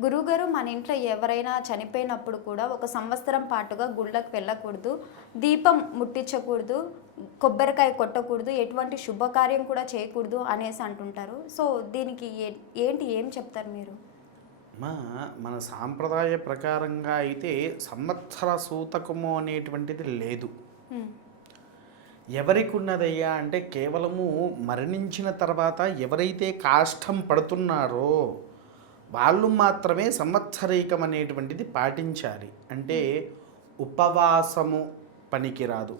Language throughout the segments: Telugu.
గురువుగారు మన ఇంట్లో ఎవరైనా చనిపోయినప్పుడు కూడా ఒక సంవత్సరం పాటుగా గుళ్ళకు వెళ్ళకూడదు దీపం ముట్టించకూడదు కొబ్బరికాయ కొట్టకూడదు ఎటువంటి శుభకార్యం కూడా చేయకూడదు అనేసి అంటుంటారు. సో దీనికి ఏ- ఏంటి ఏం చెప్తారు మీరు? మా మన సాంప్రదాయ ప్రకారంగా అయితే సంవత్సర సూతకము అనేటువంటిది లేదు. ఎవరికి ఉన్నదయ్యా అంటే కేవలము మరణించిన తర్వాత ఎవరైతే కాష్టం పడుతున్నారో వాళ్ళు మాత్రమే సంవత్సరీకం అనేటువంటిది పాటించాలి. అంటే ఉపవాసము పనికిరాదు.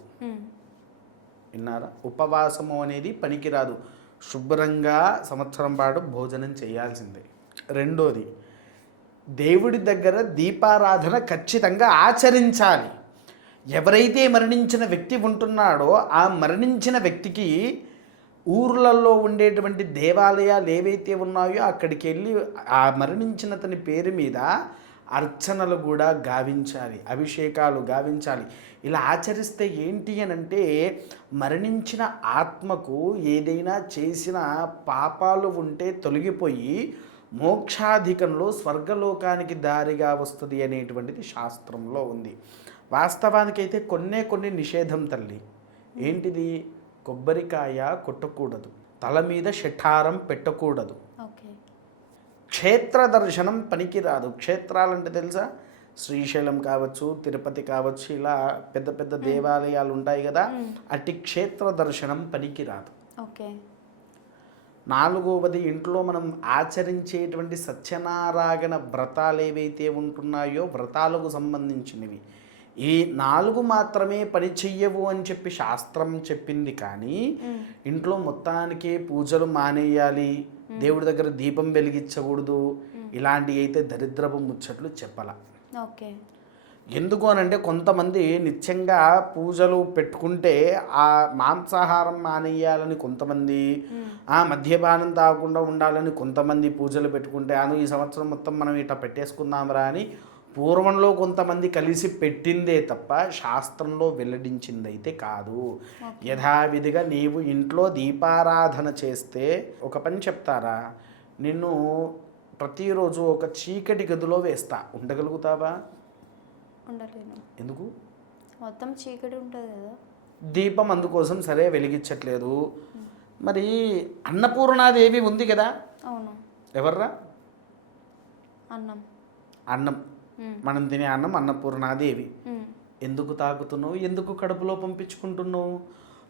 విన్నారా? ఉపవాసము అనేది పనికిరాదు. శుభ్రంగా సంవత్సరం పాటు భోజనం చేయాల్సిందే. రెండోది దేవుడి దగ్గర దీపారాధన ఖచ్చితంగా ఆచరించాలి. ఎవరైతే మరణించిన వ్యక్తి ఉంటున్నాడో ఆ మరణించిన వ్యక్తికి ఊర్లలో ఉండేటువంటి దేవాలయాలు ఏవైతే ఉన్నాయో అక్కడికి వెళ్ళి ఆ మరణించిన అతని పేరు మీద అర్చనలు కూడా గావించాలి అభిషేకాలు గావించాలి. ఇలా ఆచరిస్తే ఏంటి అని అంటే మరణించిన ఆత్మకు ఏదైనా చేసిన పాపాలు ఉంటే తొలగిపోయి మోక్షాధికంలో స్వర్గలోకానికి దారిగా వస్తుంది అనేటువంటిది శాస్త్రంలో ఉంది. వాస్తవానికైతే కొన్నే కొన్ని నిషేధం తల్లి. ఏంటిది? కొబ్బరికాయ కొట్టకూడదు. తల మీద షఠారం పెట్టకూడదు. క్షేత్ర దర్శనం పనికిరాదు. క్షేత్రాలంటే తెలుసా? శ్రీశైలం కావచ్చు తిరుపతి కావచ్చు ఇలా పెద్ద పెద్ద దేవాలయాలు ఉంటాయి కదా? అట్టి క్షేత్ర దర్శనం పనికిరాదు. ఓకే. నాలుగవది ఇంట్లో మనం ఆచరించేటువంటి సత్యనారాయణ వ్రతాలు ఏవైతే ఉంటున్నాయో వ్రతాలకు సంబంధించినవి. ఈ నాలుగు మాత్రమే పని చెయ్యవు అని చెప్పి శాస్త్రం చెప్పింది కానీ ఇంట్లో మొత్తానికి పూజలు మానేయాలి దేవుడి దగ్గర దీపం వెలిగించకూడదు ఇలాంటి అయితే దరిద్రపు ముచ్చట్లు చెప్పాల. ఓకే. ఎందుకు అని అంటే కొంతమంది నిత్యంగా పూజలు పెట్టుకుంటే ఆ మాంసాహారం మానేయాలని కొంతమంది ఆ మద్యపానం తాగకుండా ఉండాలని కొంతమంది పూజలు పెట్టుకుంటే అను ఈ సంవత్సరం మొత్తం మనం ఇట్లా పెట్టేసుకుందాంరా అని పూర్వంలో కొంతమంది కలిసి పెట్టిందే తప్ప శాస్త్రంలో వెల్లడించింది అయితే కాదు యథావిధిగా నీవు ఇంట్లో దీపారాధన చేస్తే ఒక పని చెప్తారా? నిన్ను ప్రతిరోజు ఒక చీకటి గదిలో వేస్తా. ఉండగలుగుతావా? ఉండలేను. ఎందుకు? మొత్తం చీకటి ఉంటుంది కదా. దీపం అందుకోసం సరే వెలిగించట్లేదు. మరి అన్నపూర్ణాదేవి ఉంది కదా? అవును. ఎవర్రా? అన్నం. అన్నం. మనం తినే అన్నం అన్నపూర్ణాదేవి. ఎందుకు తాగుతున్నావు? ఎందుకు కడుపులో పంపించుకుంటున్నావు?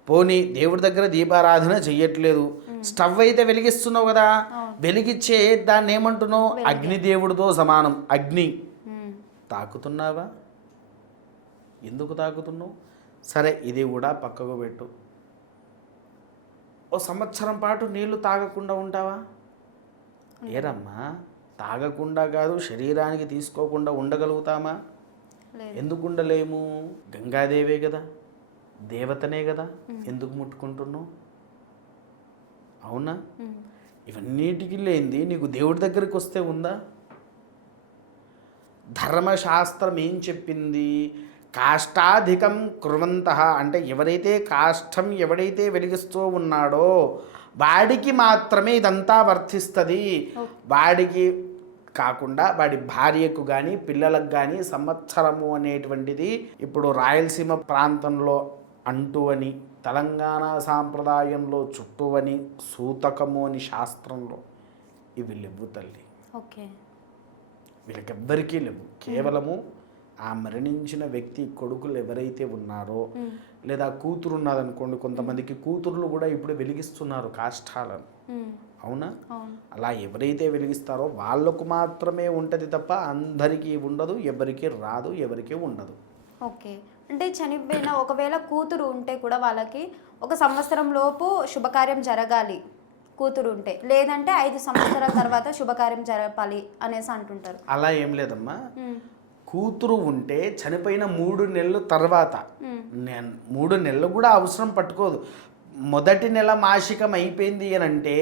పోనీ దేవుడి దగ్గర దీపారాధన చెయ్యట్లేదు. స్టవ్ అయితే వెలిగిస్తున్నావు కదా. వెలిగించే దాన్ని ఏమంటున్నావు? అగ్నిదేవుడితో సమానం. అగ్ని. తాకుతున్నావా? ఎందుకు తాకుతున్నావు సరే ఇది కూడా పక్కకు పెట్టు. ఓ సంవత్సరం పాటు నీళ్ళు తాగకుండా ఉంటావా? ఏరమ్మా. తాగకుండా కాదు శరీరానికి తీసుకోకుండా ఉండగలుగుతామా? ఎందుకు ఉండలేము? గంగాదేవే కదా దేవతనే కదా ఎందుకు ముట్టుకుంటున్నావు? అవునా? ఇవన్నిటికీ లేనిది నీకు దేవుడి దగ్గరికి వస్తే ఉందా? ధర్మశాస్త్రం ఏం చెప్పింది? కాష్టాధికం కృవంత అంటే ఎవరైతే కాష్టం ఎవడైతే వెలిగిస్తూ ఉన్నాడో వాడికి మాత్రమే ఇదంతా వర్తిస్తుంది. వాడికి కాకుండా వాడి భార్యకు కానీ పిల్లలకు కానీ సంవత్సరము అనేటువంటిది ఇప్పుడు రాయలసీమ ప్రాంతంలో అంటూ అని తెలంగాణ సాంప్రదాయంలో చుట్టూ అని సూతకము అని శాస్త్రంలో ఇవి లేవు తల్లి. ఓకే. వీళ్ళకెవ్వరికీ లేవు. కేవలము ఆ మరణించిన వ్యక్తి కొడుకులు ఎవరైతే ఉన్నారో లేదా కూతురు ఉన్నదనుకోండి కొంతమందికి కూతుర్లు కూడా ఇప్పుడు వెలిగిస్తున్నారు కాష్టాలను. అవునా? అలా ఎవరైతే వెలిగిస్తారో వాళ్ళకు మాత్రమే ఉంటుంది తప్ప అందరికీ ఉండదు ఎవరికి రాదు ఎవరికి ఉండదు. ఓకే. అంటే చనిపోయిన ఒకవేళ కూతురు ఉంటే కూడా వాళ్ళకి ఒక సంవత్సరం లోపు శుభకార్యం జరగాలి కూతురు ఉంటే. లేదంటే ఐదు సంవత్సరాల తర్వాత శుభకార్యం జరపాలి అనేసి అంటుంటారు. అలా ఏం లేదమ్మా. కూతురు ఉంటే చనిపోయిన మూడు నెలల తర్వాత నేను మూడు నెలలు కూడా అవసరం పట్టుకోదు. మొదటి నెల మాసికం అయిపోయింది అని అంటే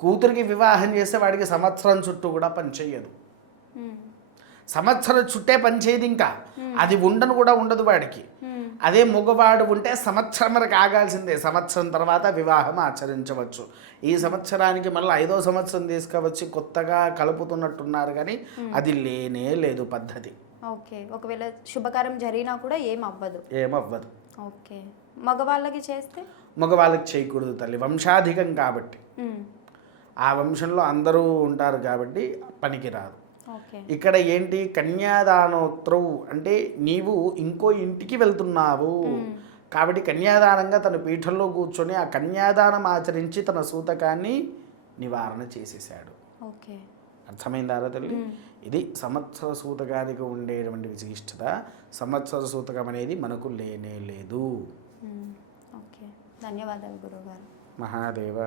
కూతురికి వివాహం చేస్తే వాడికి సంవత్సరం చుట్టూ కూడా పనిచేయదు సంవత్సరం చుట్టే పనిచేయదు ఇంకా. అది ఉండను కూడా ఉండదు వాడికి. అదే మగవాడు ఉంటే సంవత్సరం వరకు ఆగాల్సిందే. సంవత్సరం తర్వాత వివాహం ఆచరించవచ్చు. ఈ సంవత్సరానికి మళ్ళీ ఐదో సంవత్సరం తీసుకువచ్చి కొత్తగా కలుపుతున్నట్టున్నారు కానీ అది లేనే లేదు పద్ధతి. ఓకే. ఒకవేళ శుభకార్యం జరిగినా కూడా ఏం అవ్వదు. ఏమవ్వదు ఓకే. మగవాళ్ళకి చేస్తే? మగవాళ్ళకి చేయకూడదు తల్లి. వంశాధికం కాబట్టి. ఆ వంశంలో అందరూ ఉంటారు కాబట్టి పనికిరాదు ఇక్కడ ఏంటి? కన్యాదానోత్రవు అంటే నీవు ఇంకో ఇంటికి వెళ్తున్నావు. కాబట్టి కన్యాదానంగా తన పీఠంలో కూర్చొని ఆ కన్యాదానం ఆచరించి తన సూతకాన్ని నివారణ చేసేసాడు ఓకే. అర్థమైందారా తల్లి? ఇది సంవత్సర సూతకానికి ఉండేటువంటి విశిష్టత. సంవత్సర సూతకం అనేది మనకు లేనే లేదు. ధన్యవాదాలు గురుగారు మహాదేవ.